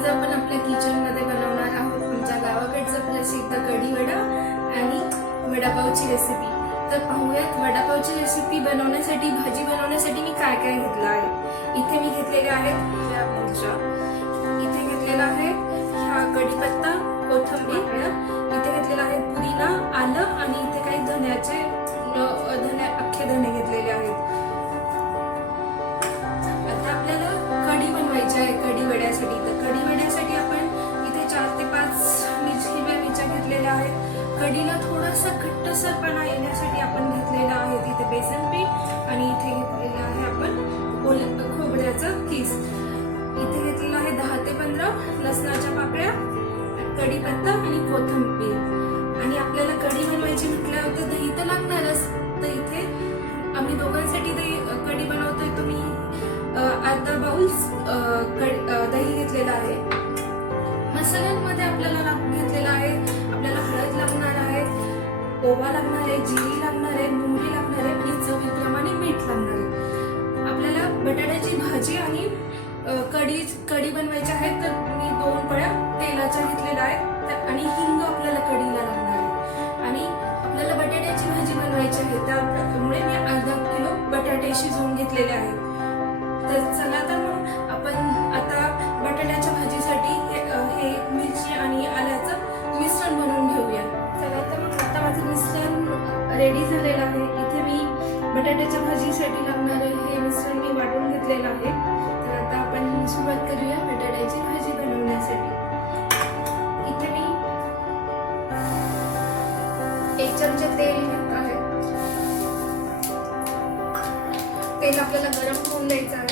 आज आपण आपल्या किचनमध्ये बनवणार आहोत तुमच्या गावाकडचं प्रसिद्ध कढीवडा आणि वडापावची रेसिपी तर पाहूयात वडापावची रेसिपी बनवण्यासाठी भाजी बनवण्यासाठी मी काय काय घेतलं आहे? इथे मी घेतलेले आहेत इथे घेतलेलं आहे रुपयाचं इथे घेतलेलं आहे दहा ते पंधरा लसणाच्या पाकळ्या कढीपत्ता आणि कोथिंबीर. आणि आपल्याला कढी बनवायची म्हटल्यावर तर दही तर लागणारच. तर इथे आम्ही दोघांसाठी दही कढी बनवतोय. तुम्ही अर्धा बाऊल दही घेतलेला आहे. मसाल्यांमध्ये आपल्याला घेतलेला आहे. आपल्याला हळद लागणार आहे ओवा लागणार आहे जिरी लागणार बटाट्याच्या भाजीसाठी लागणारं हे मिश्रण मी वाटून घेतलेलं आहे. तर आता आपण सुरुवात करूया बटाट्याची भाजी बनवण्यासाठी. इथे मी एक चमचे तेल घेत आहे. तेल आपल्याला गरम होऊन द्यायचं आहे.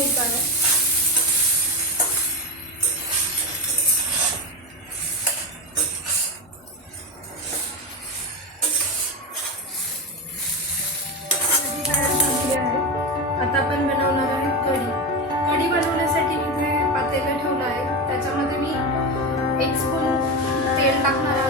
घ्यायचं आहे आता बनवणार आहे कढी. कढी बनवण्यासाठी मी ठेवलं आहे. त्याच्यामध्ये मी एक स्पून तेल टाकणार आहे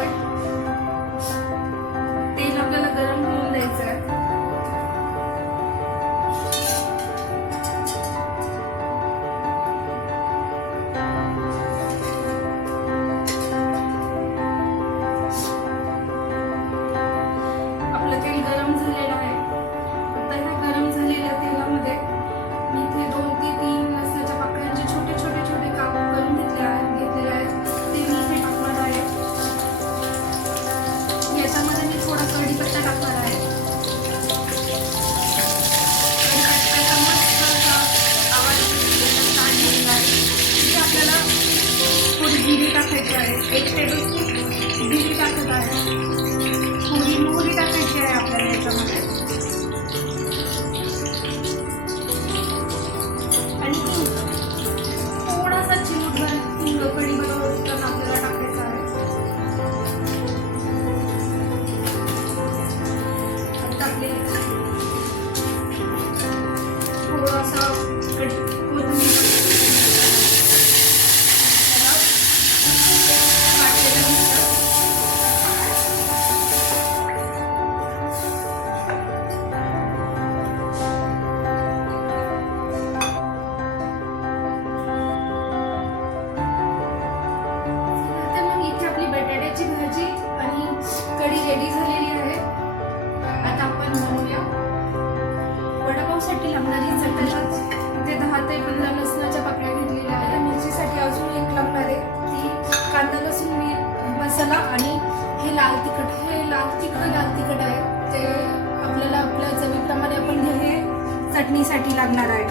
काढणार आहे.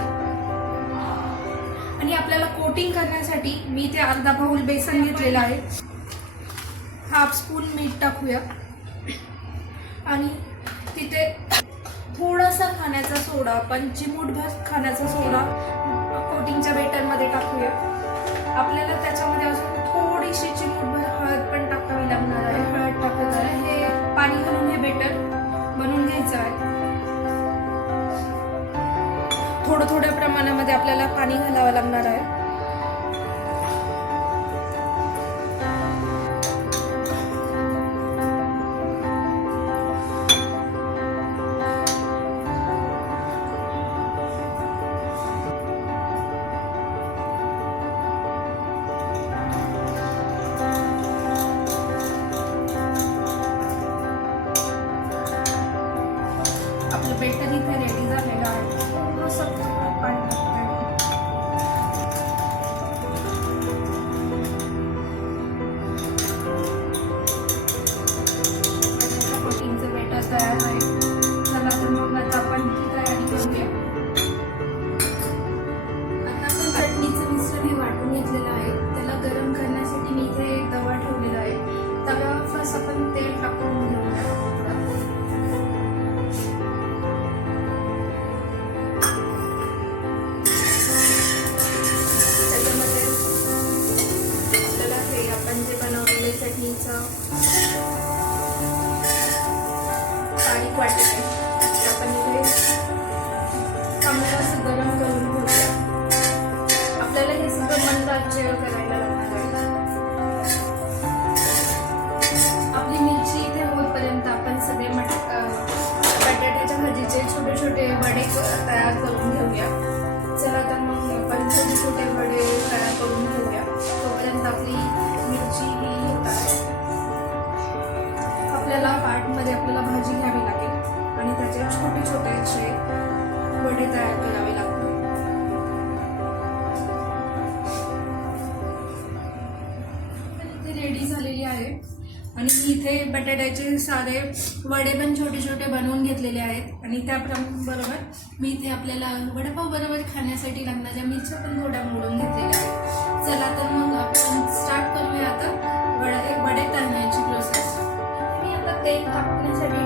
आणि आपल्याला कोटिंग करण्यासाठी मी ते अर्धा पाऊल बेसन घेतलेलं आहे. हाफ स्पून मीठ टाकूया. आणि तिथे थोडासा खाण्याचा सोडा आपण चिमूटभर खाण्याचा सोडा कोटिंगच्या बेटरमध्ये टाकूया. आपल्याला त्याच्यामध्ये अजून थोडीशी चिमूटभर हळद पण टाकावी लागणार आहे. हळद टाकायचं आहे. हे पाणी घालून हे बेटर बनवून घ्यायचं आहे. थोडं थोड्या प्रमाणामध्ये आपल्याला पाणी घालावं लागणार आहे. वडे तयार करून इथे बटाट्याचे सारे वडे पण छोटे छोटे बनवून घेतलेले आहेत. आणि त्याबरोबर मी इथे आपल्याला वडापाव बरोबर खाण्यासाठी लागणाऱ्या मिरच्या पण थोड्या मोडून घेतलेल्या आहेत. चला तर मग आपण स्टार्ट करूया आता. वडा वडे तळण्याची प्रोसेस मी आता ते टाकण्यासाठी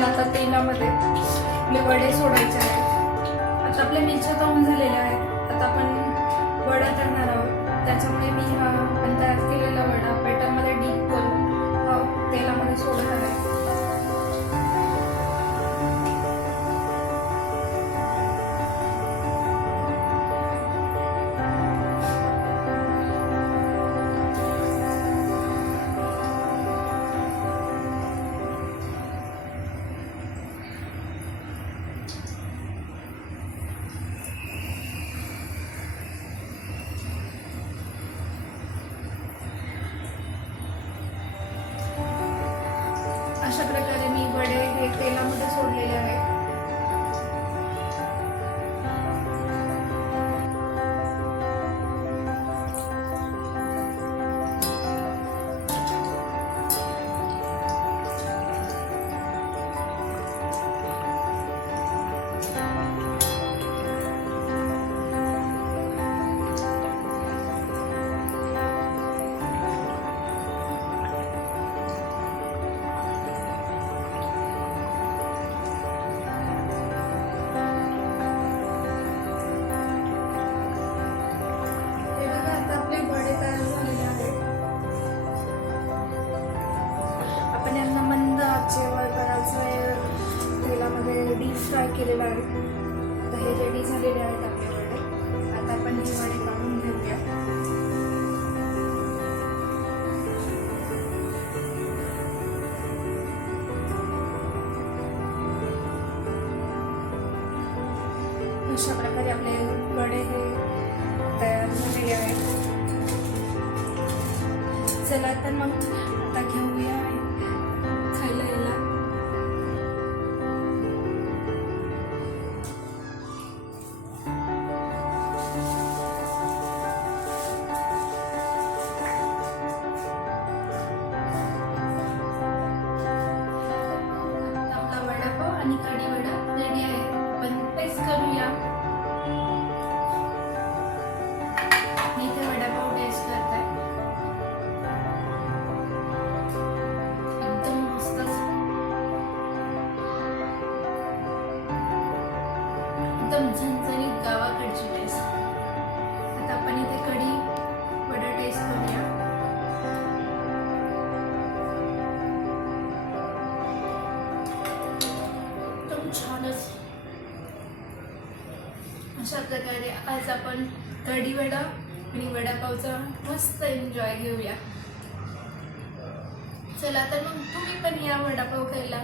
आपल्याला आता तेलामध्ये आपले वडे सोडायचे आहेत. आता आपल्या मिरच्या तळून झालेल्या आहेत. आता आपण वडा करणार आहोत. त्याच्यामुळे मी हा पण तयार केला अशा प्रकारे आपले वडे हे तयार झालेले आहेत. चला तर मग आता घेऊया खायला यायला. आपला वडापाव आणि कढी अशा प्रकारे आज आपण कढी वडा आणि वडापावचा मस्त एन्जॉय घेऊया. चला तर मग तुम्ही पण या वडापाव खायला.